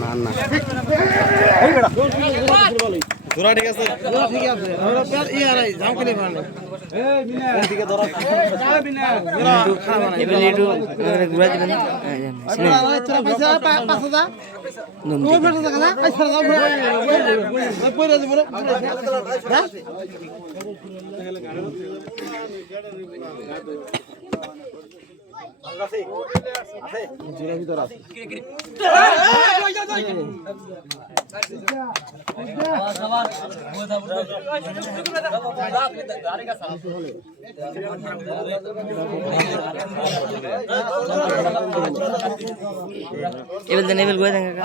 না না জোড়া ঠিক আছে এবার একটু ঘুরা দিবেন এবার দেন এবার ঘুরা আছে? আছে? ভিতর আছে। হ্যাঁ, হ্যাঁ। দেন কাকা।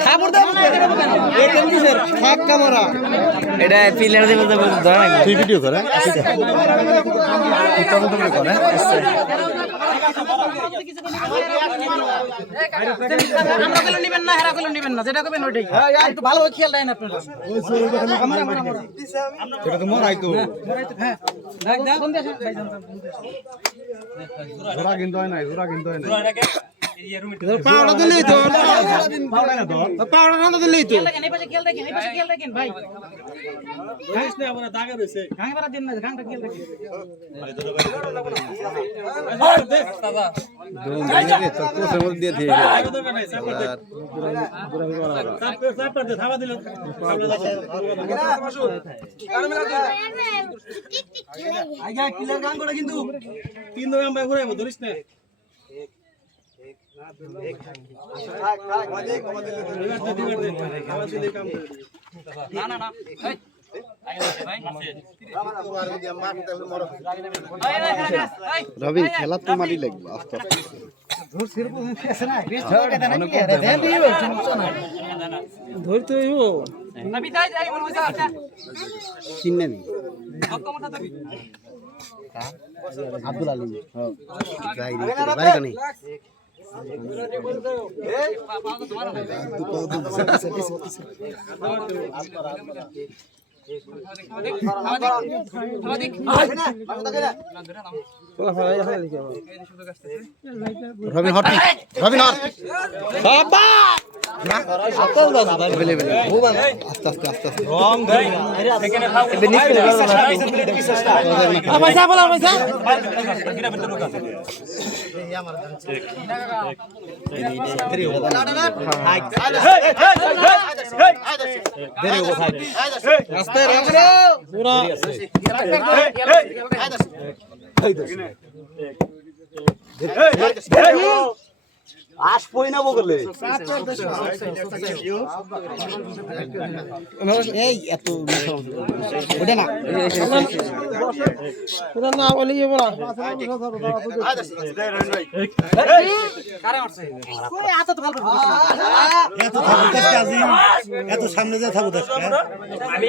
খাবার দাও এটা কিসের ফাঁক কামরা এটা পিলার দেবে তো ধরে না তুই ভিডিও করে আমরা গুলো নিবেন না হেরা গুলো নিবেন না যেটা করবেন ওইটাই একটু ভালো খেয়াল রাখেন আপনারা। এটা তো মরাই তো। হ্যাঁ। দেখ দেখ কোন দেশে ভাই জানতাম জোড়া কিন্তু হয় নাই জোড়া কিন্তু হয় নাই। পাউডার দিলেই তো পাউডার না দিলেই তো কিন্তু তিন ভাই ঘুরাইবো ধরিস না। না না না রবি খেলা তো মারি লাগবে আস্তে ধরতে হইব নবী তাই যাই বলব কিনে নি কত মোটা থাকবি আব্দুল আলী যাই বাড়ি কানে রবি হট। রবি হট। বাবা আস্তে আস্তে বলা না এই এত ওটা না। পুরা না বলি ইয়ে বলা এত সামনে যা থাকো